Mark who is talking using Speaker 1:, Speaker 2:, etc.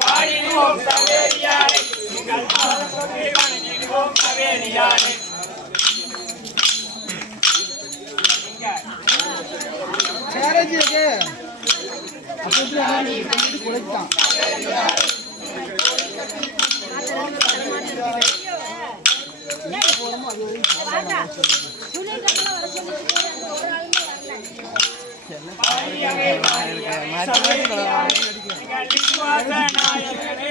Speaker 1: பாடிடுவோம் பாதத்தை வணங்கிடுவோம் சவேரியாரை எங்கள் விசுவாச நாயகனே